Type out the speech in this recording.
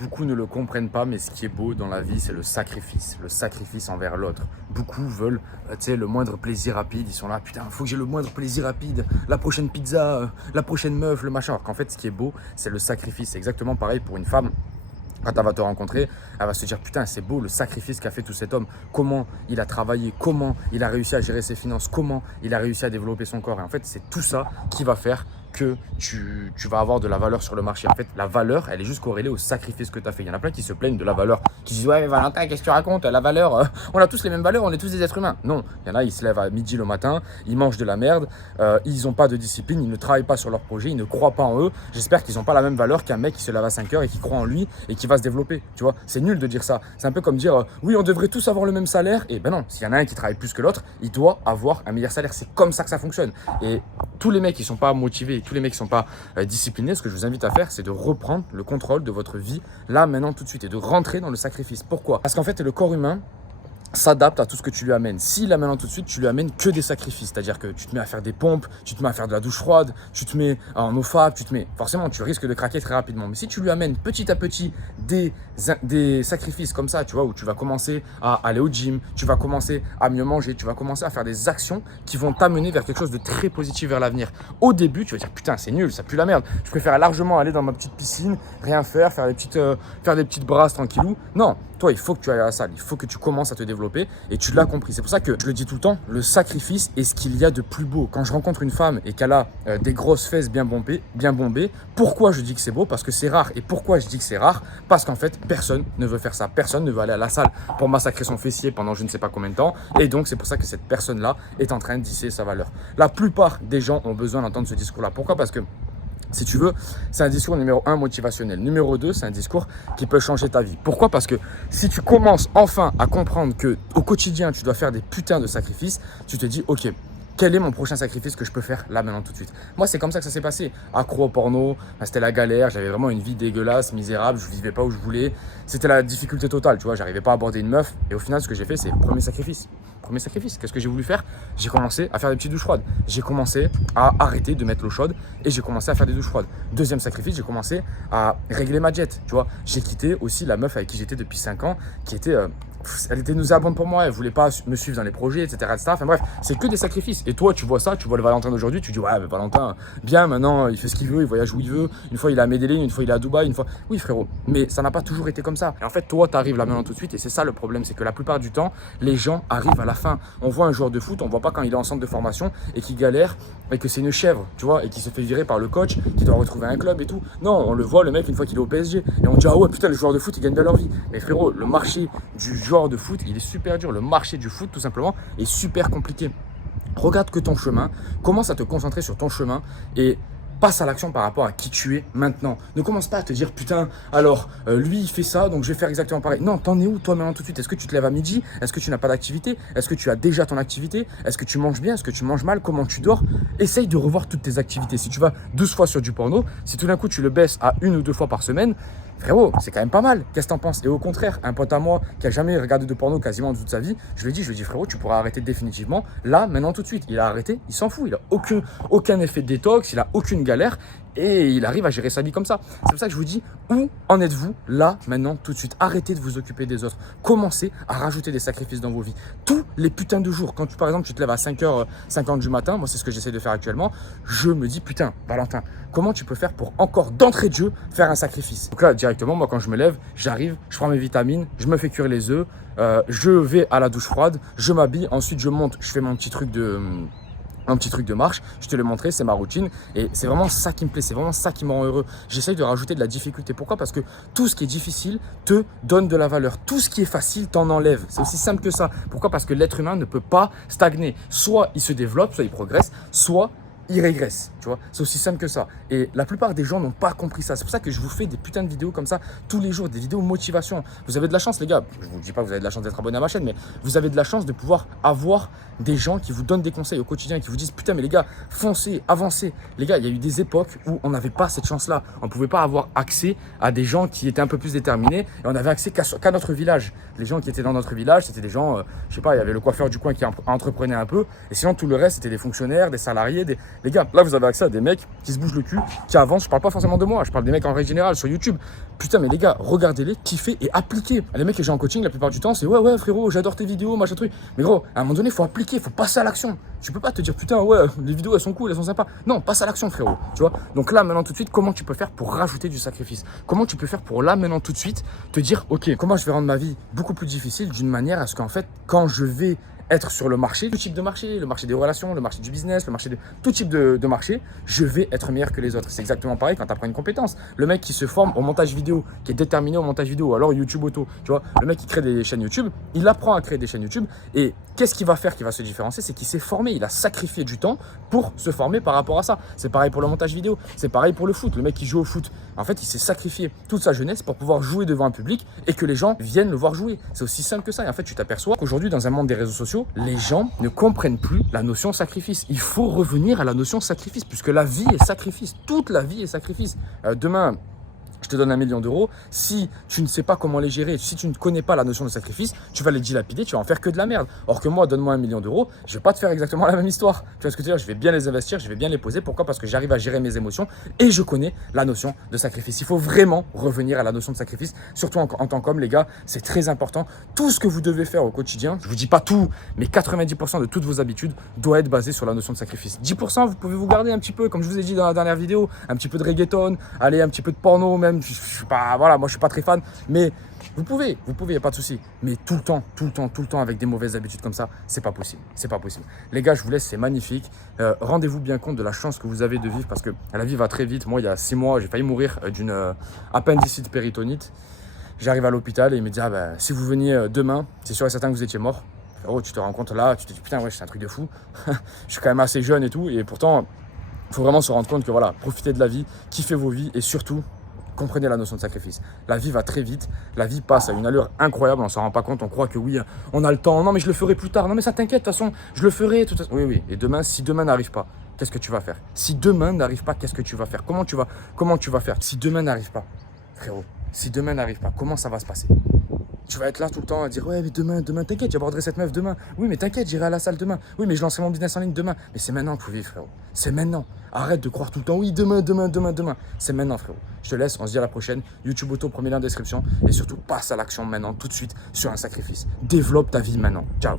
Beaucoup ne le comprennent pas, mais ce qui est beau dans la vie, c'est le sacrifice envers l'autre. Beaucoup veulent, tu sais, le moindre plaisir rapide. Ils sont là, putain, faut que j'ai le moindre plaisir rapide, la prochaine pizza, la prochaine meuf, le machin. Alors qu'en fait, ce qui est beau, c'est le sacrifice. C'est exactement pareil pour une femme. Quand elle va te rencontrer, elle va se dire putain c'est beau le sacrifice qu'a fait tout cet homme, comment il a travaillé, comment il a réussi à gérer ses finances, comment il a réussi à développer son corps. Et en fait c'est tout ça qui va faire que tu vas avoir de la valeur sur le marché. En fait la valeur elle est juste corrélée au sacrifice que tu as fait. Il y en a plein qui se plaignent de la valeur, qui disent ouais mais Valentin qu'est-ce que tu racontes, la valeur, on a tous les mêmes valeurs, on est tous des êtres humains. Non, il y en a ils se lèvent à midi le matin, ils mangent de la merde, ils n'ont pas de discipline, ils ne travaillent pas sur leur projet, ils ne croient pas en eux. J'espère qu'ils n'ont pas la même valeur qu'un mec qui se lève à 5 heures et qui croit en lui et qui va se développer, tu vois. C'est nul de dire ça. C'est un peu comme dire oui, on devrait tous avoir le même salaire. Et ben non, s'il y en a un qui travaille plus que l'autre, il doit avoir un meilleur salaire. C'est comme ça que ça fonctionne. Et tous les mecs qui sont pas motivés, tous les mecs qui sont pas disciplinés, ce que je vous invite à faire, c'est de reprendre le contrôle de votre vie là, maintenant, tout de suite et de rentrer dans le sacrifice. Pourquoi? Parce qu'en fait, le corps humain s'adapte à tout ce que tu lui amènes. Si là maintenant tout de suite tu lui amènes que des sacrifices, c'est-à-dire que tu te mets à faire des pompes, tu te mets à faire de la douche froide, tu te mets en eau froide, forcément tu risques de craquer très rapidement. Mais si tu lui amènes petit à petit des sacrifices comme ça, tu vois, où tu vas commencer à aller au gym, tu vas commencer à mieux manger, tu vas commencer à faire des actions qui vont t'amener vers quelque chose de très positif vers l'avenir. Au début tu vas dire putain c'est nul, ça pue la merde, je préfère largement aller dans ma petite piscine, rien faire des petites brasses tranquillou. Non, toi il faut que tu ailles à la salle, il faut que tu commences à te développer et tu l'as compris. C'est pour ça que je le dis tout le temps, le sacrifice est ce qu'il y a de plus beau. Quand je rencontre une femme et qu'elle a des grosses fesses bien bombées, pourquoi je dis que c'est beau? Parce que c'est rare. Et pourquoi je dis que c'est rare? Parce qu'en fait, personne ne veut faire ça. Personne ne veut aller à la salle pour massacrer son fessier pendant je ne sais pas combien de temps. Et donc, c'est pour ça que cette personne-là est en train de disser sa valeur. La plupart des gens ont besoin d'entendre ce discours-là. Pourquoi? Parce que si tu veux, c'est un discours numéro 1 motivationnel. Numéro 2, c'est un discours qui peut changer ta vie. Pourquoi? Parce que si tu commences enfin à comprendre qu'au quotidien, tu dois faire des putains de sacrifices, tu te dis, ok, quel est mon prochain sacrifice que je peux faire là maintenant tout de suite? Moi c'est comme ça que ça s'est passé, accro au porno, c'était la galère, j'avais vraiment une vie dégueulasse, misérable, je vivais pas où je voulais, c'était la difficulté totale, tu vois, j'arrivais pas à aborder une meuf et au final ce que j'ai fait c'est premier sacrifice, qu'est-ce que j'ai voulu faire? J'ai commencé à faire des petites douches froides, j'ai commencé à arrêter de mettre l'eau chaude et j'ai commencé à faire des douches froides. Deuxième sacrifice, j'ai commencé à régler ma diète, tu vois, j'ai quitté aussi la meuf avec qui j'étais depuis 5 ans qui était... elle était nauséabonde pour moi, elle voulait pas me suivre dans les projets, etc. Enfin bref, c'est que des sacrifices. Et toi, tu vois ça, tu vois le Valentin d'aujourd'hui, tu dis ouais, mais Valentin, bien maintenant, il fait ce qu'il veut, il voyage où il veut. Une fois, il est à Medellin, une fois, il est à Dubaï, une fois. Oui, frérot, mais ça n'a pas toujours été comme ça. Et en fait, toi, tu arrives là maintenant tout de suite. Et c'est ça le problème, c'est que la plupart du temps, les gens arrivent à la fin. On voit un joueur de foot, on voit pas quand il est en centre de formation et qu'il galère et que c'est une chèvre, tu vois, et qui se fait virer par le coach, qui doit retrouver un club et tout. Non, on le voit, le mec, une fois qu'il est au PSG. Et on dit ah ouais, putain, le joueur de foot, il gagne bien leur vie. Mais frérot, le marché du joueur de foot, il est super dur. Le marché du foot, tout simplement, est super compliqué. Regarde que ton chemin, commence à te concentrer sur ton chemin et passe à l'action par rapport à qui tu es maintenant. Ne commence pas à te dire putain, alors lui il fait ça donc je vais faire exactement pareil. Non, t'en es où toi maintenant tout de suite? Est-ce que tu te lèves à midi? Est-ce que tu n'as pas d'activité? Est-ce que tu as déjà ton activité? Est-ce que tu manges bien? Est-ce que tu manges mal? Comment tu dors? Essaye de revoir toutes tes activités. Si tu vas 12 fois sur du porno, si tout d'un coup tu le baisses à 1 ou 2 fois par semaine, frérot, c'est quand même pas mal. Qu'est-ce que t'en penses? Et au contraire, un pote à moi qui a jamais regardé de porno quasiment toute sa vie, je lui ai dit frérot, tu pourras arrêter définitivement là, maintenant, tout de suite. Il a arrêté, il s'en fout, il a aucun effet de détox, il a aucune galère et il arrive à gérer sa vie comme ça. C'est pour ça que je vous dis, où en êtes-vous là, maintenant, tout de suite? Arrêtez de vous occuper des autres. Commencez à rajouter des sacrifices dans vos vies. Tous les putains de jours, quand par exemple tu te lèves à 5h50 du matin, moi c'est ce que j'essaie de faire actuellement, je me dis putain, Valentin, comment tu peux faire pour encore d'entrée de jeu faire un sacrifice? Donc là, directement, moi quand je me lève, j'arrive, je prends mes vitamines, je me fais cuire les œufs, je vais à la douche froide, je m'habille, ensuite je monte, je fais mon petit truc de marche, je te l'ai montré, c'est ma routine et c'est vraiment ça qui me plaît, c'est vraiment ça qui me rend heureux. J'essaye de rajouter de la difficulté. Pourquoi? Parce que tout ce qui est difficile te donne de la valeur. Tout ce qui est facile t'en enlève. C'est aussi simple que ça. Pourquoi? Parce que l'être humain ne peut pas stagner. Soit il se développe, soit il progresse, soit il régresse, tu vois, c'est aussi simple que ça. Et la plupart des gens n'ont pas compris ça. C'est pour ça que je vous fais des putains de vidéos comme ça tous les jours, des vidéos motivation. Vous avez de la chance, les gars. Je vous dis pas que vous avez de la chance d'être abonné à ma chaîne, mais vous avez de la chance de pouvoir avoir des gens qui vous donnent des conseils au quotidien et qui vous disent putain, mais les gars, foncez, avancez. Les gars, il y a eu des époques où on n'avait pas cette chance-là. On ne pouvait pas avoir accès à des gens qui étaient un peu plus déterminés et on avait accès qu'à notre village. Les gens qui étaient dans notre village, c'était des gens, je sais pas, il y avait le coiffeur du coin qui entreprenait un peu et sinon tout le reste, c'était des fonctionnaires, des salariés, Les gars, là, vous avez accès à des mecs qui se bougent le cul, qui avancent. Je parle pas forcément de moi, je parle des mecs en règle générale sur YouTube. Putain, mais les gars, regardez-les, kiffez et appliquez. Les mecs que j'ai en coaching, la plupart du temps, c'est ouais, frérot, j'adore tes vidéos, machin truc. Mais gros, à un moment donné, il faut appliquer, il faut passer à l'action. Tu peux pas te dire, putain, ouais, les vidéos, elles sont cool, elles sont sympas. Non, passe à l'action, frérot. Tu vois? Donc là, maintenant, tout de suite, comment tu peux faire pour rajouter du sacrifice? Comment tu peux faire pour là, maintenant, tout de suite, te dire, ok, comment je vais rendre ma vie beaucoup plus difficile d'une manière à ce qu'en fait, quand je vais être sur le marché, tout type de marché, le marché des relations, le marché du business, le marché de tout type de marché, je vais être meilleur que les autres. C'est exactement pareil quand tu apprends une compétence. Le mec qui se forme au montage vidéo, qui est déterminé au montage vidéo, alors YouTube auto, tu vois, le mec qui crée des chaînes YouTube, il apprend à créer des chaînes YouTube et qu'est-ce qu'il va faire qui va se différencier? C'est qu'il s'est formé, il a sacrifié du temps pour se former par rapport à ça. C'est pareil pour le montage vidéo, c'est pareil pour le foot. Le mec qui joue au foot, en fait, il s'est sacrifié toute sa jeunesse pour pouvoir jouer devant un public et que les gens viennent le voir jouer. C'est aussi simple que ça. Et en fait, tu t'aperçois qu'aujourd'hui, dans un monde des réseaux sociaux, les gens ne comprennent plus la notion sacrifice. Il faut revenir à la notion sacrifice puisque la vie est sacrifice. Toute la vie est sacrifice. Demain, je te donne 1 million d'euros. Si tu ne sais pas comment les gérer, si tu ne connais pas la notion de sacrifice, tu vas les dilapider, tu vas en faire que de la merde. Or que moi, donne-moi 1 million d'euros, je vais pas te faire exactement la même histoire. Tu vois ce que je veux dire? Je vais bien les investir, je vais bien les poser. Pourquoi? Parce que j'arrive à gérer mes émotions et je connais la notion de sacrifice. Il faut vraiment revenir à la notion de sacrifice, surtout en tant qu'homme, les gars. C'est très important. Tout ce que vous devez faire au quotidien, je vous dis pas tout, mais 90% de toutes vos habitudes doit être basé sur la notion de sacrifice. 10%, vous pouvez vous garder un petit peu, comme je vous ai dit dans la dernière vidéo, un petit peu de reggaeton, allez, un petit peu de porno, même. Je suis pas, voilà, moi je suis pas très fan, mais vous pouvez, y a pas de souci. Mais tout le temps avec des mauvaises habitudes comme ça, c'est pas possible, c'est pas possible. Les gars, je vous laisse, c'est magnifique. Rendez-vous bien compte de la chance que vous avez de vivre parce que la vie va très vite. Moi, il y a 6 mois, j'ai failli mourir d'une appendicite péritonite. J'arrive à l'hôpital et il me dit, ah ben, si vous veniez demain, c'est sûr et certain que vous étiez mort. Frérot, tu te rends compte là, tu te dis, putain, ouais, c'est un truc de fou. Je suis quand même assez jeune et tout, et pourtant, il faut vraiment se rendre compte que voilà, profitez de la vie, kiffez vos vies et surtout, comprenez la notion de sacrifice. La vie va très vite, la vie passe à une allure incroyable, on s'en rend pas compte, on croit que oui, on a le temps, non mais je le ferai plus tard, non mais ça t'inquiète, de toute façon, je le ferai, de toute façon. Oui, et demain, si demain n'arrive pas, qu'est-ce que tu vas faire? Si demain n'arrive pas, qu'est-ce que tu vas faire? Comment tu vas faire? Si demain n'arrive pas, frérot, si demain n'arrive pas, comment ça va se passer? Tu vas être là tout le temps à dire ouais mais demain t'inquiète, j'aborderai cette meuf demain. Oui mais t'inquiète, j'irai à la salle demain. Oui mais je lancerai mon business en ligne demain. Mais c'est maintenant qu'il faut vivre, frérot. C'est maintenant. Arrête de croire tout le temps oui demain. C'est maintenant, frérot. Je te laisse, on se dit à la prochaine. YouTube Auto, premier lien en description. Et surtout passe à l'action maintenant, tout de suite, sur un sacrifice. Développe ta vie maintenant. Ciao.